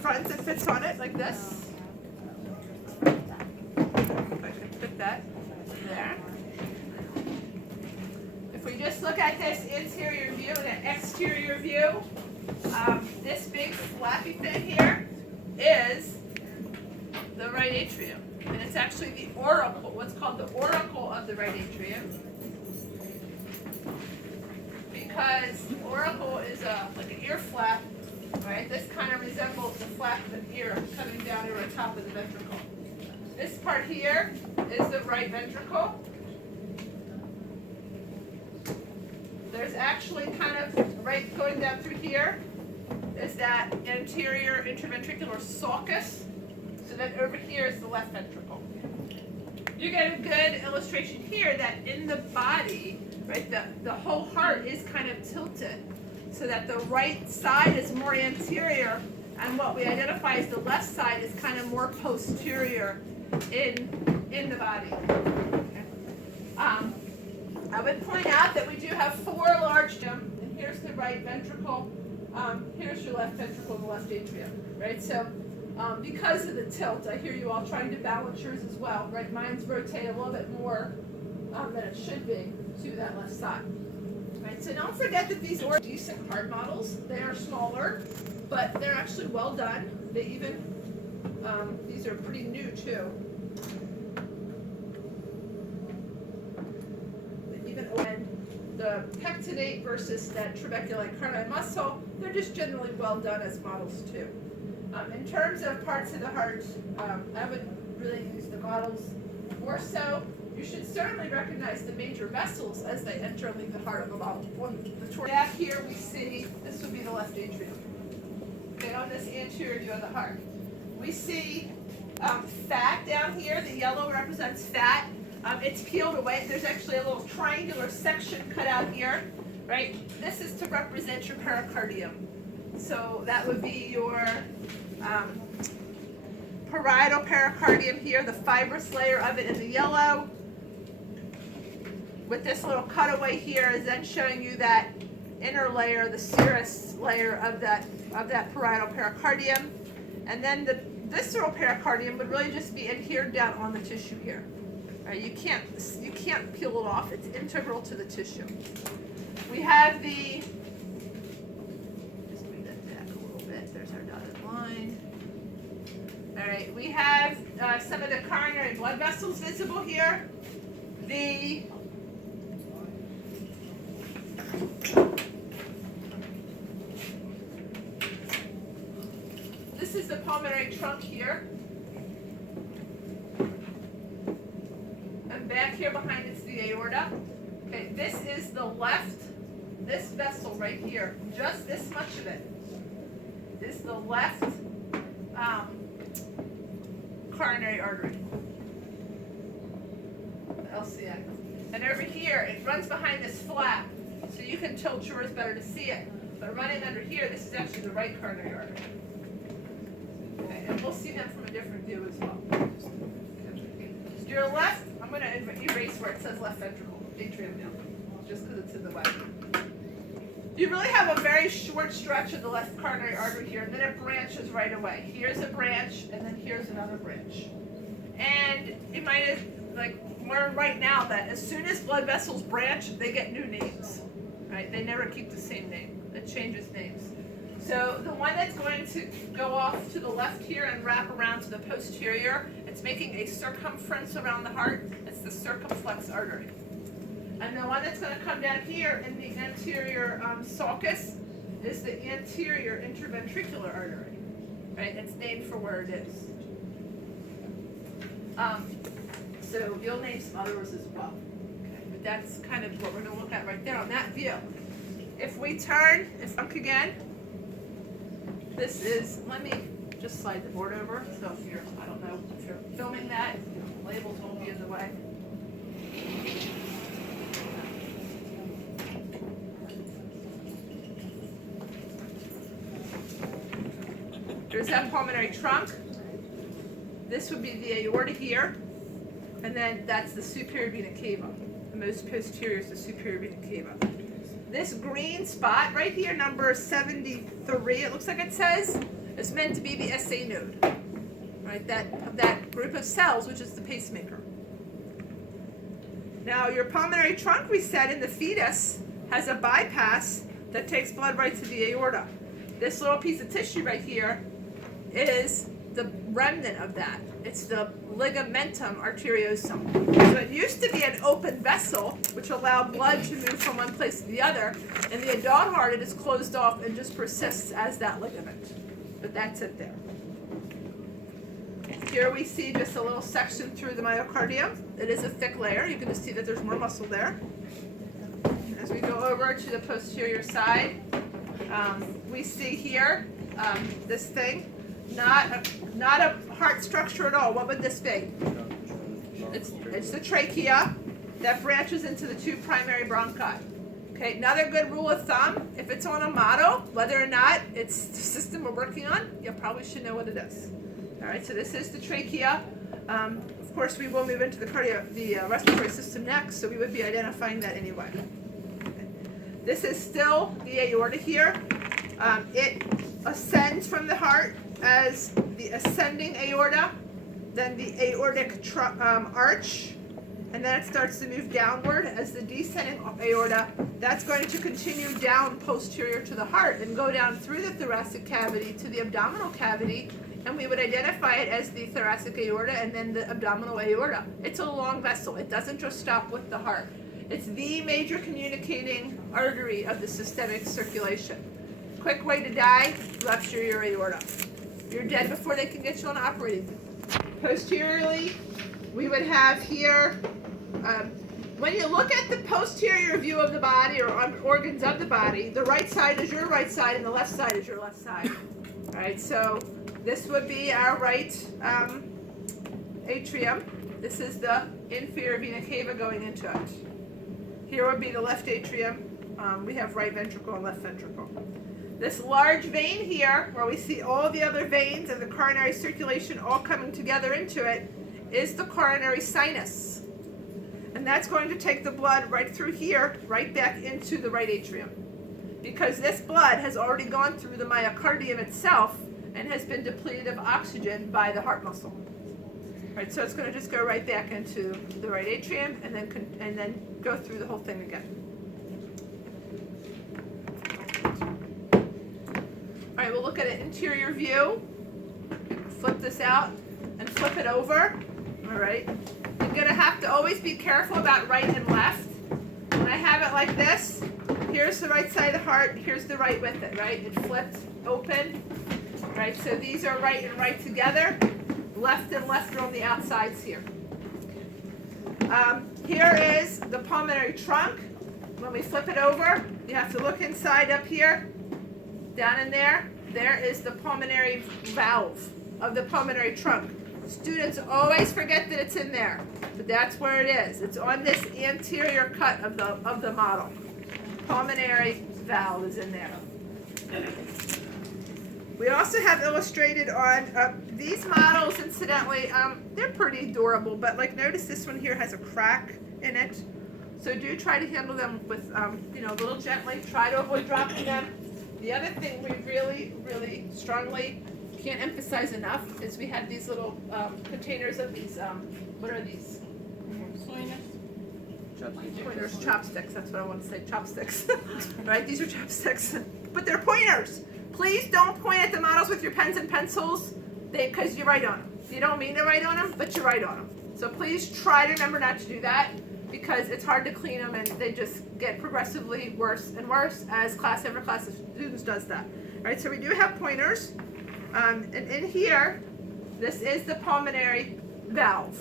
front that fits on it like this. If I can fit that there. If we just look at this interior view and an exterior view, this big flappy thing here is the right atrium. And it's actually the auricle, what's called the auricle of the right atrium. Because the auricle is like an ear flap, right? This kind of resembles the flap of an ear coming down over the top of the ventricle. This part here is the right ventricle. There's actually kind of, right going down through here, is that anterior interventricular sulcus. So then over here is the left ventricle. You get a good illustration here that in the body, right, the whole heart is kind of tilted so that the right side is more anterior and what we identify as the left side is kind of more posterior in the body. Okay. I would point out that we do have 4 large and here's the right ventricle, here's your left ventricle and the left atrium, right? So because of the tilt, I hear you all trying to balance yours as well, right? Mine's rotate a little bit more than it should be to that left side. Right, so don't forget that these are decent heart models. They are smaller, but they're actually well done. They even, these are pretty new too. They even the pectinate versus that trabecular cardi muscle, they're just generally well done as models too. In terms of parts of the heart, I would really use the models more so. You should certainly recognize the major vessels as they enter and leave the heart of the model. Back here we see, this would be the left atrium. Okay, on this anterior view of the heart. We see fat down here. The yellow represents fat. It's peeled away. There's actually a little triangular section cut out here, right? This is to represent your pericardium. So that would be your parietal pericardium here, the fibrous layer of it in the yellow. With this little cutaway here is then showing you that inner layer, the serous layer of that parietal pericardium. And then the visceral pericardium would really just be adhered down on the tissue here. Right? You can't peel it off. It's integral to the tissue. We have the, just move that back a little bit. There's our dotted line. All right, we have some of the coronary blood vessels visible here. This is the pulmonary trunk here. And back here behind it's the aorta. Okay, this is the left, this vessel right here, just this much of it is the left coronary artery, LCA. And over here, it runs behind this flap, so you can tilt yours better to see it. But running under here, this is actually the right coronary artery. Okay, and we'll see them from a different view as well. To your left, I'm going to erase where it says left ventricle, atrium now, just because it's in the way. You really have a very short stretch of the left coronary artery here, and then it branches right away. Here's a branch, and then here's another branch. And you might have, learn right now that as soon as blood vessels branch, they get new names, right? They never keep the same name. It changes names. So the one that's going to go off to the left here and wrap around to the posterior, it's making a circumference around the heart. It's the circumflex artery. And the one that's going to come down here in the anterior sulcus is the anterior interventricular artery, right? It's named for where it is. So you'll name some others as well. Okay, but that's kind of what we're going to look at right there on that view. If we turn, look again, this is, let me just slide the board over. So if you're, I don't know, if you're filming that, labels won't be in the way. There's that pulmonary trunk. This would be the aorta here. And then that's the superior vena cava. The most posterior is the superior vena cava. This green spot right here, number 73, it looks like it says, is meant to be the SA node, right? That group of cells, which is the pacemaker. Now, your pulmonary trunk, we said in the fetus, has a bypass that takes blood right to the aorta. This little piece of tissue right here is the remnant of that. It's the ligamentum arteriosum. So it used to be an open vessel, which allowed blood to move from one place to the other. In the adult heart, it is closed off and just persists as that ligament. But that's it there. Here we see just a little section through the myocardium. It is a thick layer. You can just see that there's more muscle there. As we go over to the posterior side, we see here this thing, not a heart structure at all. What would this be? It's the trachea that branches into the two primary bronchi. Okay, another good rule of thumb, if it's on a model, whether or not it's the system we're working on, you probably should know what it is. All right, so this is the trachea. Of course, we will move into the respiratory system next, so we would be identifying that anyway. Okay. This is still the aorta here. It ascends from the heart as the ascending aorta, then the aortic arch, and then it starts to move downward as the descending aorta. That's going to continue down posterior to the heart and go down through the thoracic cavity to the abdominal cavity, and we would identify it as the thoracic aorta and then the abdominal aorta. It's a long vessel. It doesn't just stop with the heart. It's the major communicating artery of the systemic circulation. Quick way to die, rupture your aorta. You're dead before they can get you on operating table. Posteriorly, we would have here, when you look at the posterior view of the body or organs of the body, the right side is your right side and the left side is your left side. All right, so this would be our right atrium. This is the inferior vena cava going into it. Here would be the left atrium. We have right ventricle and left ventricle. This large vein here, where we see all the other veins and the coronary circulation all coming together into it, is the coronary sinus. And that's going to take the blood right through here, right back into the right atrium. Because this blood has already gone through the myocardium itself and has been depleted of oxygen by the heart muscle. Right, so it's going to just go right back into the right atrium and then go through the whole thing again. All right, we'll look at an interior view. Flip this out and flip it over. All right. You're going to have to always be careful about right and left. When I have it like this, here's the right side of the heart, here's the right with it, right? It flipped open, right? So these are right and right together. Left and left are on the outsides here. Here is the pulmonary trunk. When we flip it over, you have to look inside up here. Down in there, there is the pulmonary valve of the pulmonary trunk. Students always forget that it's in there, but that's where it is. It's on this anterior cut of the model. Pulmonary valve is in there. We also have illustrated on these models, incidentally, they're pretty durable, but like notice this one here has a crack in it. So do try to handle them with, a little gently. Try to avoid dropping them. The other thing we really, really strongly can't emphasize enough is we have these little containers of these, what are these? Pointers, chopsticks, that's what I want to say, chopsticks. Right, these are chopsticks, but they're pointers. Please don't point at the models with your pens and pencils, because you write on them. You don't mean to write on them, but you write on them. So please try to remember not to do that, because it's hard to clean them and they just get progressively worse and worse as class after class of students does that. All right, so we do have pointers. And in here, this is the pulmonary valve.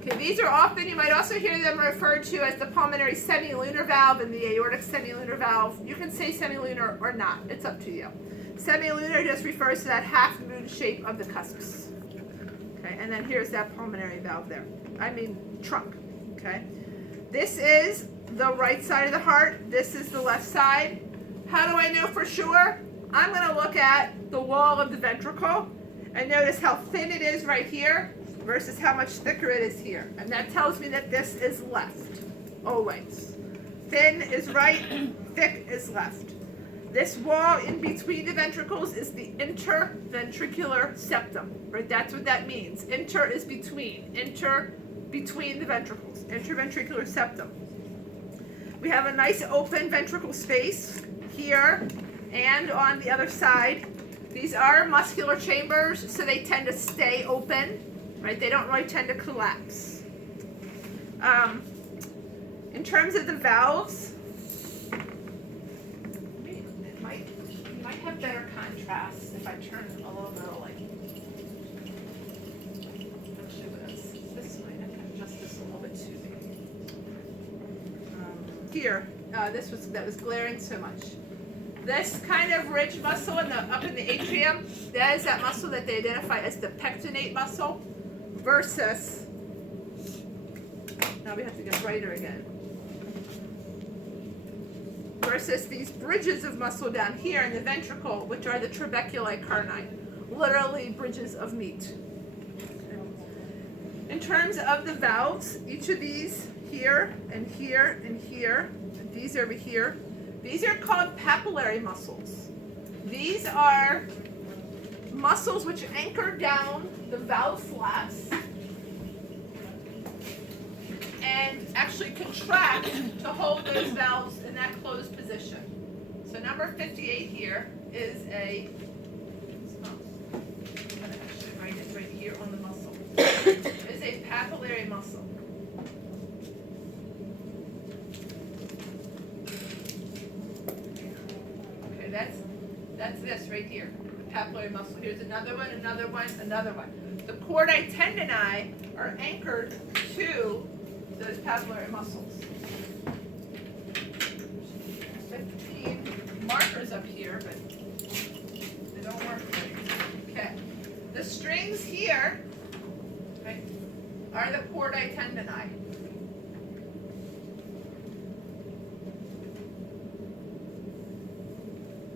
Okay, these are often, you might also hear them referred to as the pulmonary semilunar valve and the aortic semilunar valve. You can say semilunar or not, it's up to you. Semilunar just refers to that half moon shape of the cusps. Okay, and then here's that pulmonary valve there. Trunk. Okay, this is the right side of the heart. This is the left side. How do I know for sure? I'm going to look at the wall of the ventricle and notice how thin it is right here versus how much thicker it is here. And that tells me that this is left, always. Thin is right, thick is left. This wall in between the ventricles is the interventricular septum, right? That's what that means. Inter is between the ventricles, interventricular septum. We have a nice open ventricle space here and on the other side. These are muscular chambers, so they tend to stay open, right? They don't really tend to collapse. In terms of the valves, it might have better contrast if I turn a little bit like. Actually, this might have adjust this a little bit too big. Here, that was glaring so much. This kind of ridge muscle up in the atrium, that is that muscle that they identify as the pectinate muscle, versus. Now we have to get brighter again. Versus these bridges of muscle down here in the ventricle, which are the trabeculi carni, literally bridges of meat. In terms of the valves, each of these here and here and here, and these over here, these are called papillary muscles. These are muscles which anchor down the valve flaps and actually contract to hold those valves in that closed position. So number 58 here is I'm going to actually write it right here on the muscle. Is a papillary muscle. Okay, that's this right here, the papillary muscle. Here's another one, another one, another one. The chordae tendineae are anchored to those papillary muscles. 15 markers up here, but they don't work right. Okay. The strings here, right, are the chordae tendineae.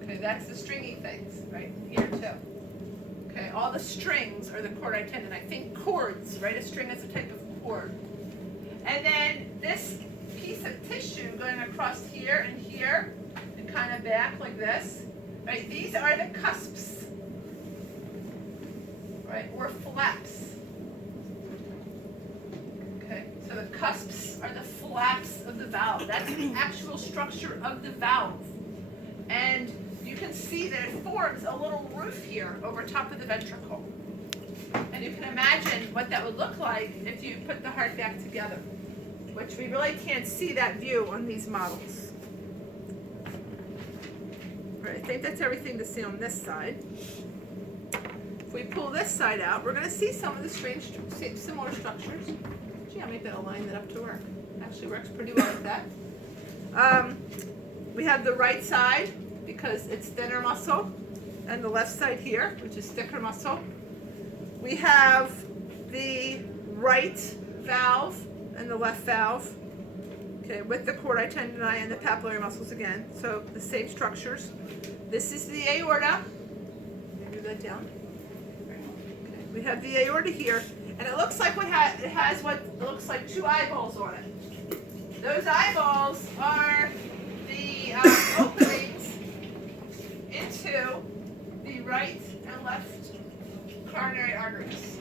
Okay, that's the stringy things, right? Here too. Okay, all the strings are the chordae tendineae. Think cords, right? A string is a type of cord. And then this piece of tissue going across here and here and kind of back like this, right? These are the cusps, right? Or flaps. Okay, so the cusps are the flaps of the valve. That's the actual structure of the valve. And you can see that it forms a little roof here over top of the ventricle. And you can imagine what that would look like if you put the heart back together, which we really can't see that view on these models. All right, I think that's everything to see on this side. If we pull this side out, we're going to see some of the strange, similar structures. Gee, I'll make that align that up to work. Actually works pretty well with that. We have the right side, because it's thinner muscle, and the left side here, which is thicker muscle. We have the right valve and the left valve, okay, with the chordae tendineae and the papillary muscles again. So the same structures. This is the aorta. Move that down. Okay. We have the aorta here, and it looks like it has what looks like two eyeballs on it. Those eyeballs are the openings into the right and left coronary arteries.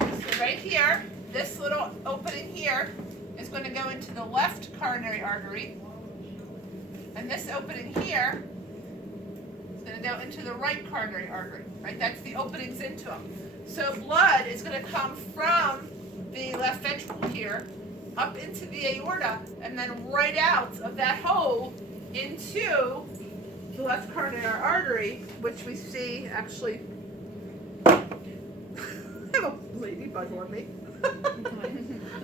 So right here, this little opening here is going to go into the left coronary artery, and this opening here is going to go into the right coronary artery, right? That's the openings into them. So blood is going to come from the left ventricle here up into the aorta, and then right out of that hole into the left coronary artery, which we see actually. I have a ladybug on me.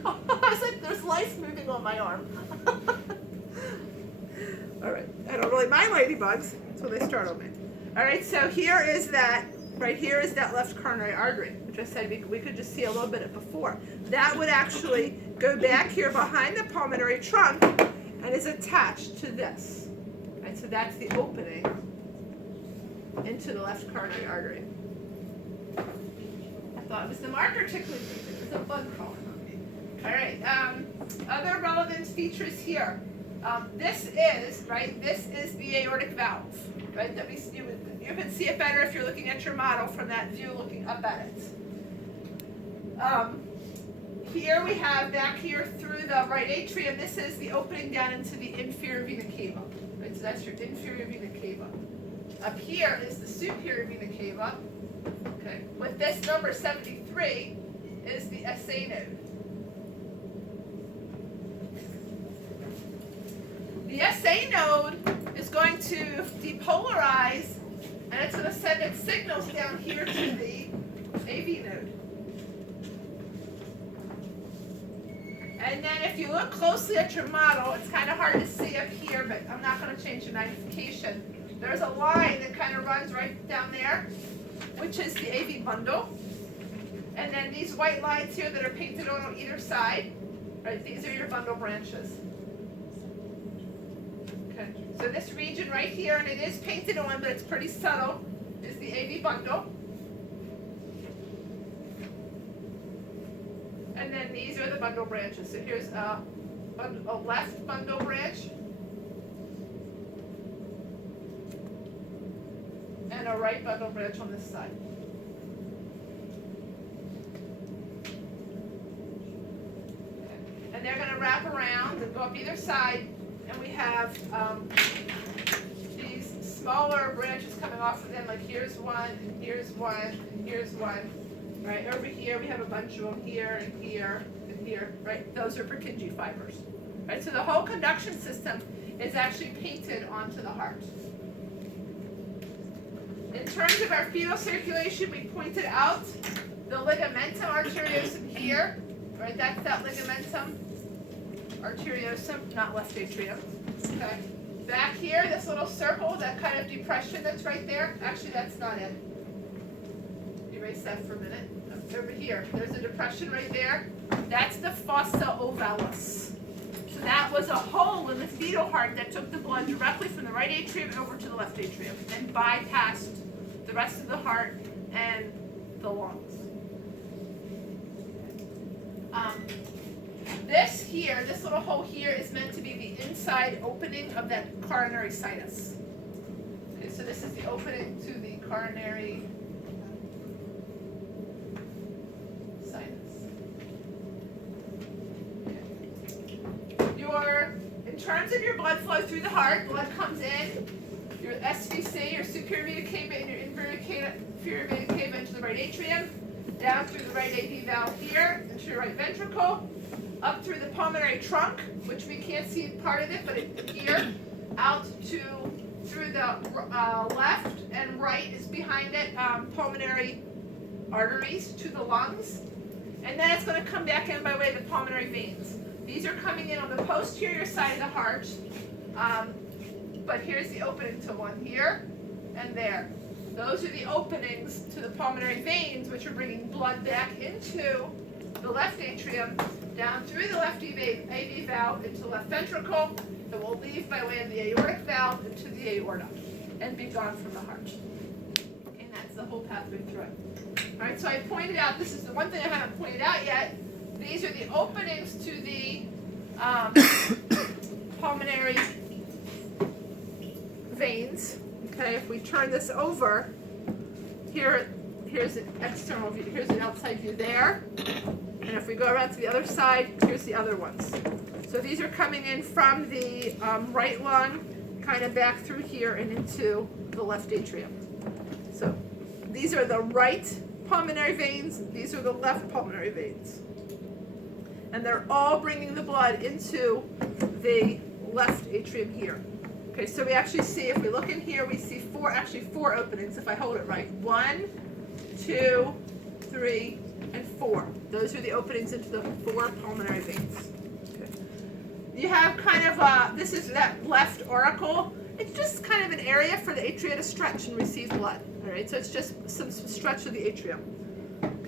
I was like, there's lice moving on my arm. All right, I don't really mind ladybugs until they start on me. All right, so here is that. Right here is that left coronary artery, which I said we could just see a little bit of before. That would actually go back here behind the pulmonary trunk and is attached to this. Right, so that's the opening into the left coronary artery. I thought it was the marker tickling me. It was a bug crawling on me. All right, other relevant features here. This is the aortic valve, right? That you can see it better if you're looking at your model from that view looking up at it. Here we have back here through the right atrium, this is the opening down into the inferior vena cava. Right, so that's your inferior vena cava. Up here is the superior vena cava. Okay, with this number 73 is the SA node. The SA node is going to depolarize, and it's going to send its signals down here to the AV node. And then if you look closely at your model, it's kind of hard to see up here, but I'm not going to change the magnification. There's a line that kind of runs right down there, which is the AV bundle. And then these white lines here that are painted on either side, right, these are your bundle branches. Okay, so this region right here, and it is painted on, but it's pretty subtle, is the AV bundle. And then these are the bundle branches. So here's a left bundle branch and a right bundle branch on this side. Okay. And they're going to wrap around and go up either side, and we have these smaller branches coming off of them, like here's one, and here's one, and here's one. Right, over here we have a bunch of them here and here and here, right? Those are Purkinje fibers. Right, so the whole conduction system is actually painted onto the heart. In terms of our fetal circulation, we pointed out the ligamentum arteriosum here, right? That's that ligamentum arteriosum, not left atrium. Okay. Back here, this little circle, that kind of depression that's right there. Actually, that's not it. Erase that for a minute. Over here, there's a depression right there. That's the fossa ovalis. So that was a hole in the fetal heart that took the blood directly from the right atrium over to the left atrium and bypassed the rest of the heart and the lungs. This little hole here is meant to be the inside opening of that coronary sinus. Okay, so this is the opening to the coronary in terms of your blood flow through the heart, blood comes in, your SVC, your superior vena cava, and your inferior vena cava into the right atrium, down through the right AV valve here, into your right ventricle, up through the pulmonary trunk, which we can't see part of it, but it's here, out through the left and right is behind it, pulmonary arteries to the lungs, and then it's going to come back in by way of the pulmonary veins. These are coming in on the posterior side of the heart, but here's the opening to one here and there. Those are the openings to the pulmonary veins, which are bringing blood back into the left atrium, down through the left AV valve into the left ventricle. It will leave by way of the aortic valve into the aorta and be gone from the heart. And that's the whole pathway through it. All right, so I pointed out, this is the one thing I haven't pointed out yet. These are the openings to the pulmonary veins. Okay, if we turn this over, here's an external view, here's an outside view there. And if we go around to the other side, here's the other ones. So these are coming in from the right lung, kind of back through here and into the left atrium. So these are the right pulmonary veins, these are the left pulmonary veins. And they're all bringing the blood into the left atrium here. Okay, so we actually see, if we look in here, we see four openings, if I hold it right. 1, 2, 3, and 4. Those are the openings into the 4 pulmonary veins. Okay. You have kind of, this is that left auricle. It's just kind of an area for the atria to stretch and receive blood. All right, so it's just some stretch of the atrium.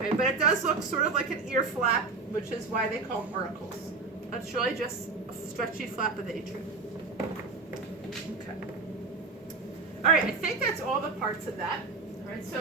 Okay, but it does look sort of like an ear flap, which is why they call them auricles. It's really just a stretchy flap of the atrium. Okay. All right, I think that's all the parts of that. All right, so